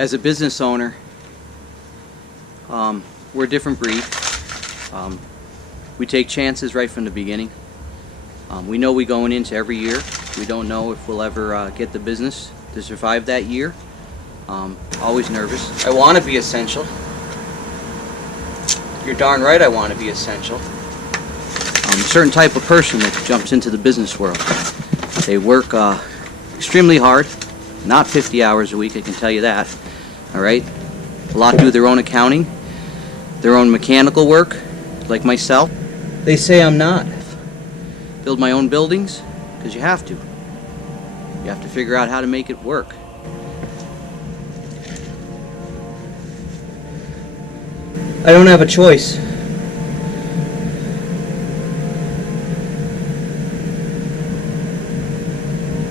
As a business owner, we're a different breed. We take chances right from the beginning. We know we're going into every year. We don't know if we'll ever get the business to survive that year. Always nervous. I want to be essential. You're darn right I want to be essential. I'm a certain type of person that jumps into the business world. They work extremely hard, not 50 hours a week, I can tell you that. All right? A lot do their own accounting, their own mechanical work, like myself. They say I'm not. Build my own buildings, because you have to. You have to figure out how to make it work. I don't have a choice.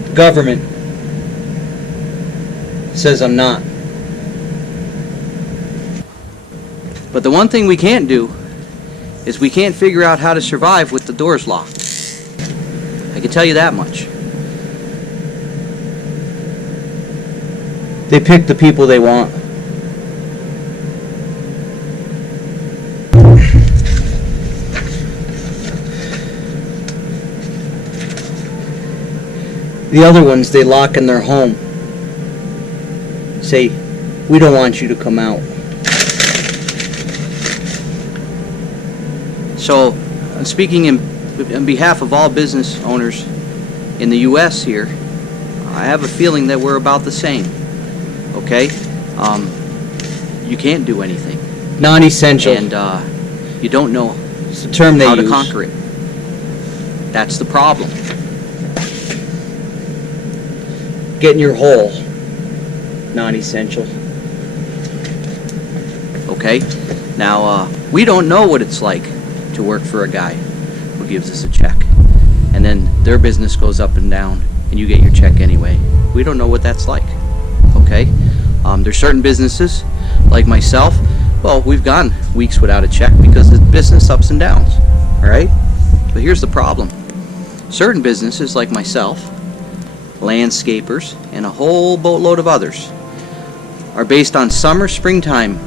The government says I'm not. But the one thing we can't do is we can't figure out how to survive with the doors locked. I can tell you that much. They pick the people they want. The other ones they lock in their home. Say, we don't want you to come out. So, I'm speaking on behalf of all business owners in the U.S. here. I have a feeling that we're about the same. Okay? You can't do anything. Non-essential. And you don't know it's the term how to conquer it. That's the problem. Get in your hole. Non-essential. Okay? Now, we don't know what it's like to work for a guy who gives us a check. And then their business goes up and down, and you get your check anyway. We don't know what that's like. Okay? There's certain businesses, like myself, well, we've gone weeks without a check because the business ups and downs. Alright? But here's the problem. Certain businesses, like myself, landscapers, and a whole boatload of others, are based on summer, springtime.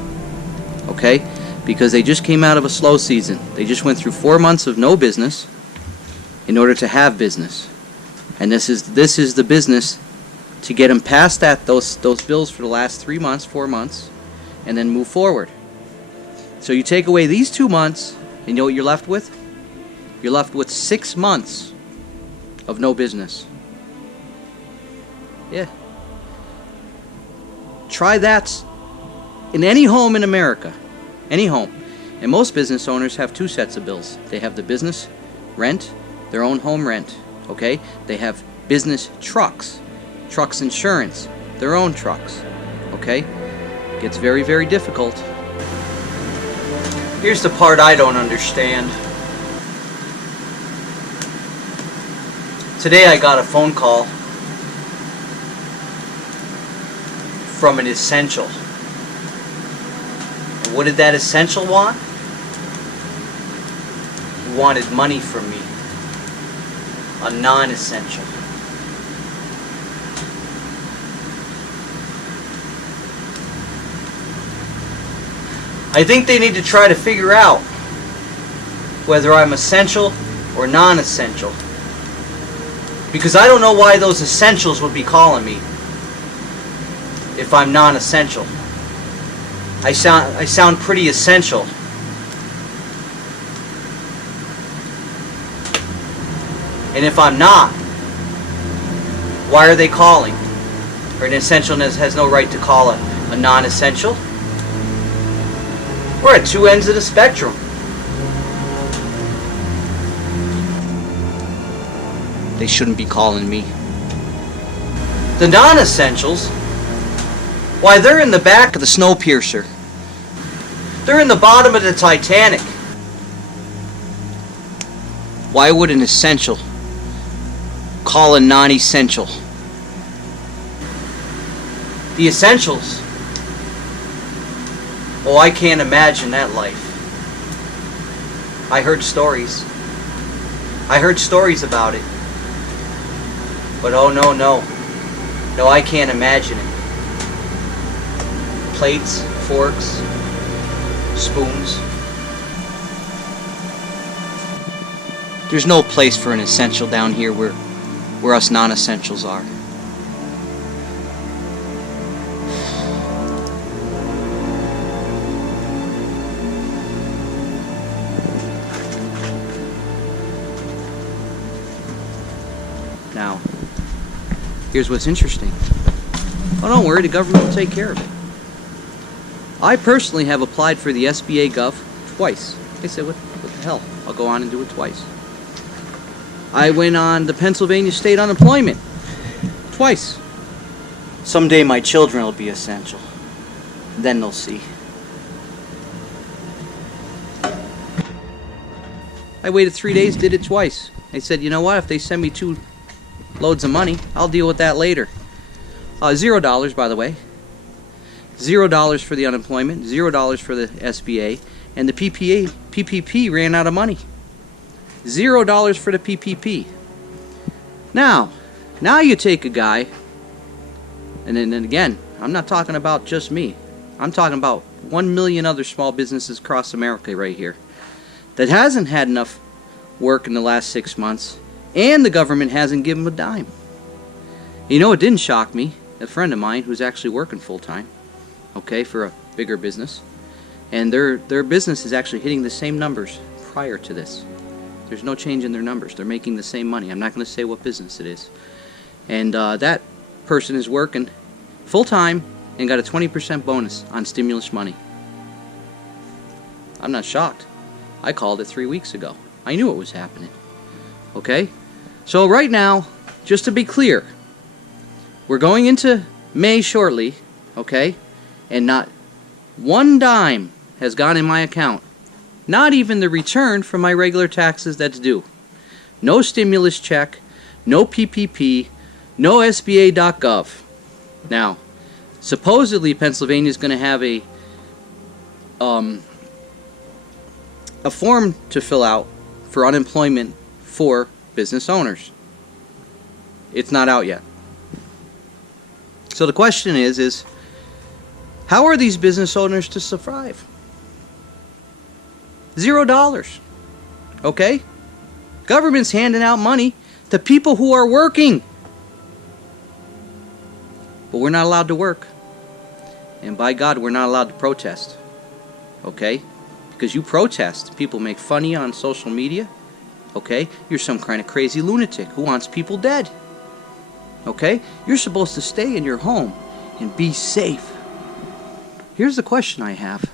Okay? Because they just came out of a slow season. They just went through 4 months of no business in order to have business. And this is the business to get them past those bills for the last 3 months, 4 months, and then move forward. So you take away these 2 months, and you know what you're left with? You're left with 6 months of no business. Yeah. Try that in any home in America. Any home. And most business owners have 2 sets of bills. They have the business rent, their own home rent. Okay? They have business trucks insurance, their own trucks. Okay? It gets very, very difficult. Here's the part I don't understand. Today I got a phone call from an essential. And what did that essential want? He wanted money from me. A non-essential. I think they need to try to figure out whether I'm essential or non-essential. Because I don't know why those essentials would be calling me if I'm non-essential. I sound pretty essential. And if I'm not, why are they calling? Or an essential has no right to call a non-essential? We're at 2 ends of the spectrum. They shouldn't be calling me. The non-essentials, why, they're in the back of the Snowpiercer. They're in the bottom of the Titanic. Why would an essential call a non-essential? The essentials. Oh, I can't imagine that life. I heard stories. I heard stories about it. But oh no, no. No, I can't imagine it. plates, forks, spoons. There's no place for an essential down here where us non-essentials are. Now, here's what's interesting. Oh, don't worry, the government will take care of it. I personally have applied for the SBA Gov twice. They said, what the hell? I'll go on and do it twice. I went on the Pennsylvania State Unemployment twice. Someday my children will be essential. Then they'll see. I waited 3 days, did it twice. They said, you know what, if they send me 2 loads of money, I'll deal with that later. $0, by the way. $0 for the unemployment, $0 for the SBA, and the PPP ran out of money. $0 for the PPP. Now you take a guy, and then again, I'm not talking about just me. I'm talking about 1 million other small businesses across America right here that hasn't had enough work in the last 6 months, and the government hasn't given them a dime. You know, it didn't shock me. A friend of mine who's actually working full-time, okay, for a bigger business, and their business is actually hitting the same numbers prior to this. There's no change in their numbers. They're making the same money. I'm not going to say what business it is. And that person is working full-time and got a 20% bonus on stimulus money. I'm not shocked. I called it 3 weeks ago. I knew it was happening. Okay? So right now, just to be clear, we're going into May shortly, okay? And not one dime has gone in my account. Not even the return from my regular taxes that's due. No stimulus check, no PPP, no SBA.gov. Now, supposedly Pennsylvania is going to have a form to fill out for unemployment for business owners. It's not out yet. So the question is how are these business owners to survive? $0. Okay? Government's handing out money to people who are working. But we're not allowed to work. And by God, we're not allowed to protest. Okay? Because you protest, people make fun of you on social media. Okay? You're some kind of crazy lunatic who wants people dead. Okay? You're supposed to stay in your home and be safe. Here's the question I have.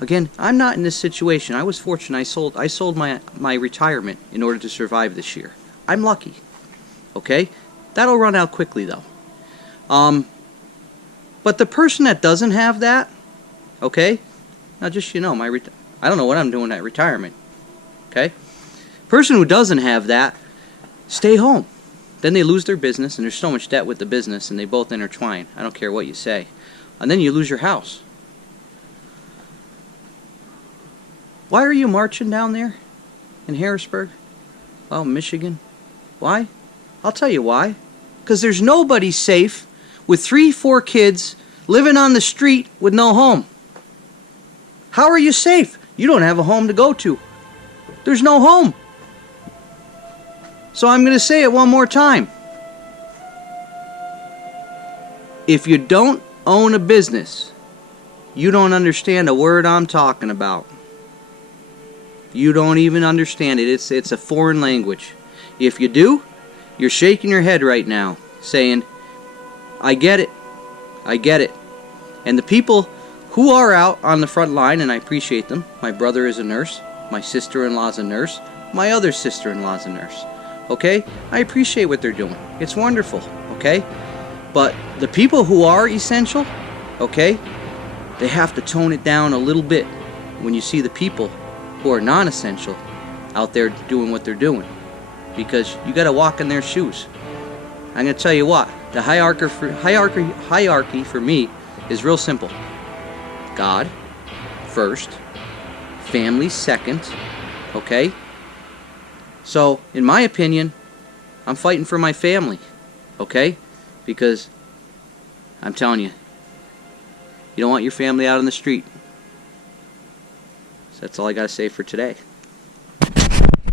Again, I'm not in this situation. I was fortunate. I sold my retirement in order to survive this year. I'm lucky. Okay? That'll run out quickly though. But the person that doesn't have that, okay? Now just, you know, I don't know what I'm doing at retirement. Okay? Person who doesn't have that, stay home. Then they lose their business, and there's so much debt with the business, and they both intertwine. I don't care what you say. And then you lose your house. Why are you marching down there in Harrisburg? Oh, Michigan. Why? I'll tell you why. Because there's nobody safe with 3-4 kids living on the street with no home. How are you safe? You don't have a home to go to. There's no home. So I'm going to say it one more time. If you don't own a business, you don't understand a word I'm talking about. You don't even understand it. It's a foreign language. If you do, you're shaking your head right now, saying, I get it. I get it. And the people who are out on the front line, and I appreciate them. My brother is a nurse. My sister-in-law's a nurse. My other sister-in-law's a nurse. Okay? I appreciate what they're doing. It's wonderful. Okay? But the people who are essential, okay, they have to tone it down a little bit when you see the people who are non-essential out there doing what they're doing. Because you got to walk in their shoes. I'm going to tell you what. The hierarchy for me is real simple. God first, family second, okay? So, in my opinion, I'm fighting for my family, okay? Because I'm telling you, You don't want your family out on the street. So that's all I got to say for today.